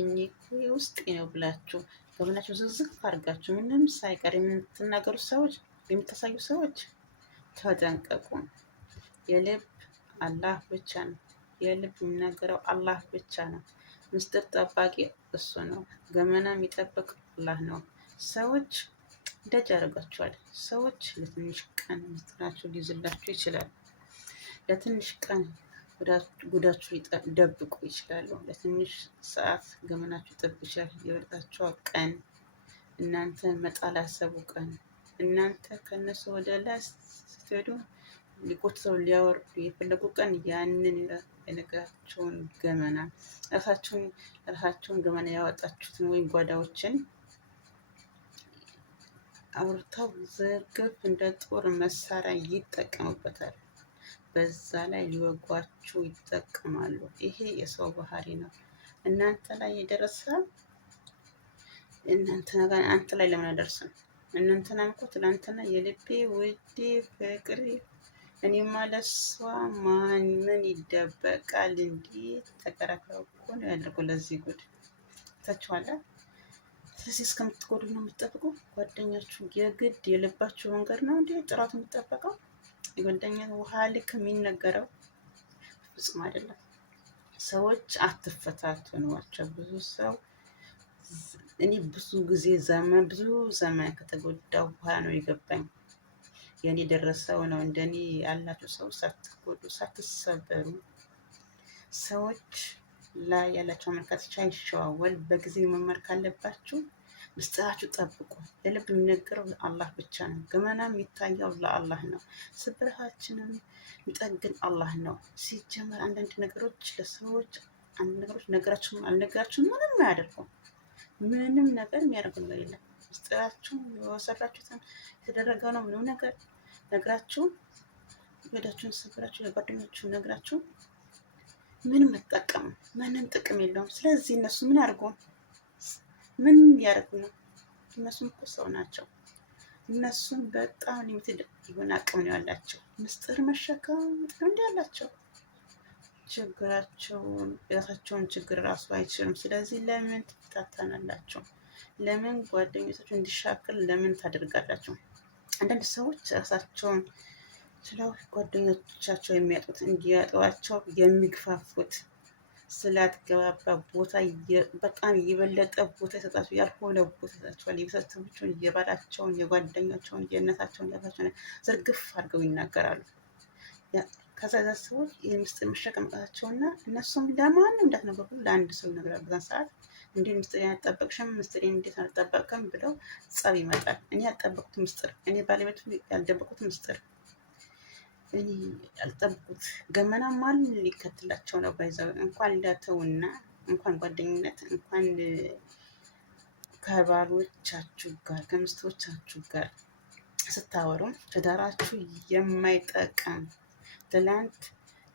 እኚህ ውስጤ ነው ብላችሁ ገመናችሁ ዝዝፍ አድርጋችሁ ምንም ሳይቀር የምትናገሩ ሰዎች፣ የምታሳዩ ሰዎች ተጠንቀቁ። የልብ አላህ ብቻ ነው። የልብ የሚናገረው አላህ ብቻ ነው። ምስጢር ጠባቂ እሱ ነው። ገመና የሚጠብቅ አላህ ነው። ሰዎች ደጅ ያደርጋችኋል። ሰዎች ለትንሽ ቀን ምስጢራችሁ ሊይዝላችሁ ይችላል። ለትንሽ ቀን ጉዳችሁ ሊደብቁ ይችላሉ። ለትንሽ ሰዓት ገመናችሁ ይጠብቁ ይችላል። የወጣቸው ቀን እናንተ መጣል ያሰቡ ቀን እናንተ ከነሱ ወደ ላይ ስትሄዱ ሊቆጥተው ሊያወርዱ የፈለጉ ቀን ያንን የነገራቸውን ገመና ራሳቸውን ገመና ያወጣችሁትን ወይም ጓዳዎችን አውርተው ዝርግፍ እንደ ጦር መሳሪያ ይጠቀሙበታል። በዛ ላይ ሊወጓችሁ ይጠቀማሉ። ይሄ የሰው ባህሪ ነው። እናንተ ላይ የደረሰ አንተ ላይ ለምን አደርስም? እናንተና እኮ ትናንትና የልቤ ውዴ ፍቅሬ እኔማ ለሷ ምን ይደበቃል? እንዲህ ተከራክረው እኮ ነው ያደርጉ ለዚህ ጉድ ታችኋለ። ስለዚህ እስከምትጎዱ ነው የምትጠብቁ። ጓደኛችሁ የግድ የልባችሁ መንገድ ነው እንዴ ጥራቱ የሚጠበቀው? የጓደኛ ውሃ ልክ የሚነገረው ፍጹም አይደለም። ሰዎች አትፈታተኗቸው። ብዙ ሰው እኔ ብዙ ዘመን ከተጎዳው በኋላ ነው የገባኝ። የኔ ደረሰው ነው እንደኔ ያላችሁ ሰው ሳትጎዱ ሳትሰበሩ ሰዎች ላይ ያላቸው አመለካከት ሳይሸዋወል በጊዜ መማር ካለባችሁ ምስጢራችሁ ጠብቁ። የልብ የሚነገረው ለአላህ ብቻ ነው። ገመና የሚታየው ለአላህ ነው። ስብራታችንን የሚጠግን አላህ ነው። ሲጀመር አንዳንድ ነገሮች ለሰዎች ነገራችሁን አልነገራችሁም ምንም አያደርጉም። ምንም ነገር የሚያደርጉ ነገር የለም። ምስጢራችሁን የወሰዳችሁትን የተደረገ ነው ምንም ነገር ነግራችሁ ወዳችሁን ስብራችሁ ለጓደኞቻችሁ ነግራችሁ ምንም መጠቀም ምንም ጥቅም የለውም። ስለዚህ እነሱ ምን ያደርጉ? ምን ያደርጉ ነው? እነሱም እኮ ሰው ናቸው። እነሱም በጣም ሊሚትድ የሆነ አቅም ነው ያላቸው። ምስጢር መሸከም እንዲ ያላቸው የራሳቸውን ችግር ራሱ አይችልም። ስለዚህ ለምን ትታታናላችሁ? ለምን ጓደኞቻችሁ እንዲሻክል ለምን ታደርጋላችሁ? አንዳንድ ሰዎች ራሳቸውን ስለ ጓደኞቻቸው የሚያጡት እንዲያጠዋቸው የሚግፋፉት ስላትገባባ ቦታ በጣም የበለጠ ቦታ ይሰጣቸው፣ ያልሆነ ቦታ ይሰጣቸዋል። የቤተሰቦቻቸውን፣ የባላቸውን፣ የጓደኛቸውን፣ የእነታቸውን ያባቸውን ዝርግፍ አድርገው ይናገራሉ። ከዛ ሰዎች የምስጢር መሸከማቸውና እነሱም ለማንም እንዳትነገሩ ለአንድ ሰው ይነግራሉ። በዛን ሰዓት እንዲህ ምስጢር ያልጠበቅሽም ምስጢር እንዴት አልጠበቅም ብለው ጸብ ይመጣል። እኔ ያልጠበቁት ምስጢር እኔ ባለቤቱ ያልደበቁት ምስጢር እኔ ያልጠበቁት ገመና ማን ሊከትላቸው ነው? ባይዘው እንኳን ሊዳተውና እንኳን ጓደኝነት እንኳን ከባሎቻችሁ ጋር ከምስቶቻችሁ ጋር ስታወሩ ትዳራችሁ የማይጠቅም ትላንት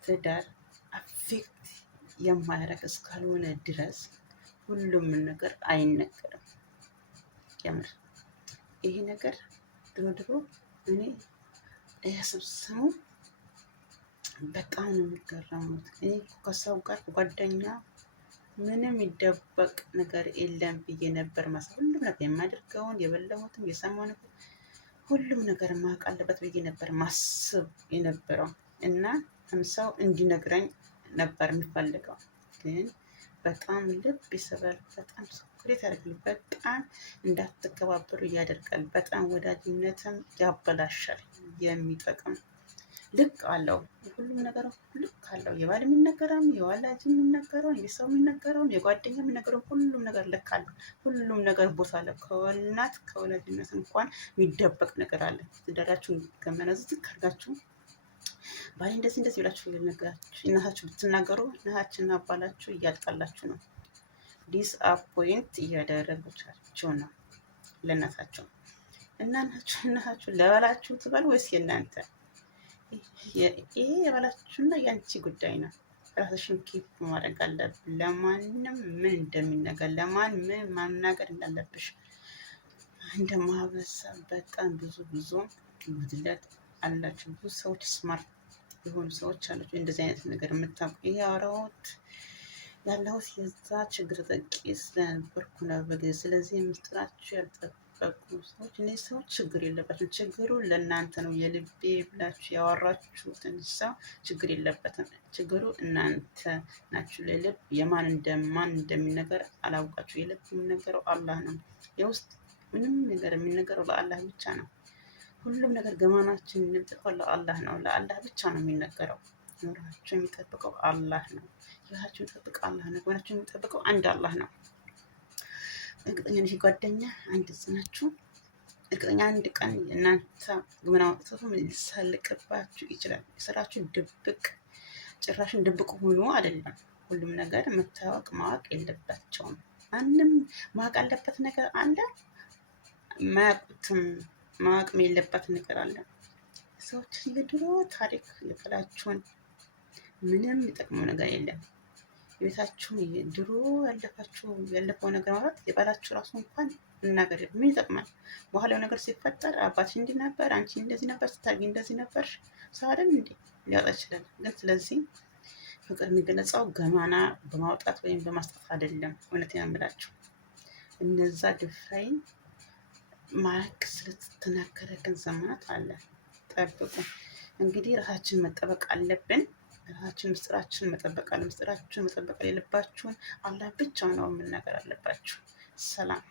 ትዳር አፌክት የማያደርግ እስካልሆነ ድረስ ሁሉም ነገር አይነገርም። የምር ይሄ ነገር ድሮ እኔ ያሰብሰሙ በጣም ነው የሚገረሙት። እኔ ከሰው ጋር ጓደኛ ምንም ይደበቅ ነገር የለም ብዬ ነበር ማሰብ። ሁሉም ነገር የማደርገውን የበላሁትም የሰማው ነገር ሁሉም ነገር ማወቅ አለበት ብዬ ነበር ማስብ የነበረው እና ሰው እንዲነግረኝ ነበር የሚፈልገው። ግን በጣም ልብ ይሰብራል። በጣም ስኩሬት ያደርጋል። በጣም እንዳትከባበሩ ያደርጋል። በጣም ወዳጅነትም ያበላሻል። የሚጠቅም ልክ አለው። ሁሉም ነገር ልክ አለው። የባል የሚነገረውም የወላጅ የሚነገረውም የሰው የሚነገረውም የጓደኛ የሚነገረውም ሁሉም ነገር ልክ አለው። ሁሉም ነገር ቦታ አለው። ከእናት ከወላጅነት እንኳን የሚደበቅ ነገር አለ። ትዳራችሁን ገመና ዝቅ አድርጋችሁ ባሌ እንደዚህ ብላችሁ እናታችሁ ብትናገሩ እናታችሁና አባላችሁ እያጣላችሁ ነው። ዲስአፖይንት እያደረጋችሁ ነው ለእናታችሁ እና እናታችሁ ለባላችሁ ትበል ወይስ የእናንተ? ይሄ የባላችሁና የአንቺ ጉዳይ ነው። ራስሽን ኪፕ ማድረግ አለብን። ለማንም ምን እንደሚነገር ለማን ምን ማናገር እንዳለብሽ እንደ ማህበረሰብ በጣም ብዙ ጉድለት አላችሁ። ብዙ ሰዎች ስማርት የሆኑ ሰዎች አላችሁ እንደዚህ አይነት ነገር የምታውቁ። ይሄ አውራዎት ያለሁት የዛ ችግር ተጠቂ ስለነበርኩ ነው በጊዜ። ስለዚህ ምስጢራችሁ ያልጠበቁ ሰዎች፣ እነዚህ ሰዎች ችግር የለባቸውም። ችግሩ ለእናንተ ነው። የልቤ ብላችሁ ያወራችሁትን ሰው ችግር የለበትም። ችግሩ እናንተ ናችሁ። ለልብ የማን እንደሚነገር አላውቃችሁ። የልብ የሚነገረው አላህ ነው። የውስጥ ምንም ነገር የሚነገረው ለአላህ ብቻ ነው። ሁሉም ነገር ገማናችን የሚጠቀው ለአላህ ነው። ለአላህ ብቻ ነው የሚነገረው። ኑሯችሁ የሚጠብቀው አላህ ነው። ህይወታችሁ የሚጠብቀው አላህ ነው። ጎናችሁ የሚጠብቀው አንድ አላህ ነው። እርግጠኛ ነኝ ጓደኛ አንድ ናችሁ። እርግጠኛ አንድ ቀን እናንተ ግምና ወጥቶ ሊሳልቅባችሁ ይችላል። የስራችሁ ድብቅ ጭራሽን ድብቅ ሆኖ አይደለም። ሁሉም ነገር መታወቅ ማወቅ የለባቸውም። ማንም ማወቅ አለበት ነገር አለ። ማያውቁትም ማወቅም የለበት ነገር አለ። ሰዎች የድሮ ታሪክ የበላችሁን ምንም የሚጠቅመው ነገር የለም። የቤታችሁን ድሮ ያለፈው ነገር ማለት የባላችሁ ራሱ እንኳን መናገር ምን ይጠቅማል? በኋላው ነገር ሲፈጠር አባትሽ እንዲህ ነበር፣ አንቺ እንደዚህ ነበር፣ ስታርጊ እንደዚህ ነበር፣ ሰው አይደል እንዴ ሊያወጣ ይችላል። ግን ስለዚህ ፍቅር የሚገለጸው ገማና በማውጣት ወይም በማስጣት አይደለም። እውነቴን ነው የምላችሁ። እነዛ ድፍራይን ማክ ስለተናገረ ግን ዘመናት አለ። ጠብቁ እንግዲህ ራሳችን መጠበቅ አለብን። ራሳችን ምስጢራችን መጠበቅ አለ። ምስጢራችሁን መጠበቅ የሌለባችሁን አላህ ብቻ ነው መናገር አለባችሁ። ሰላም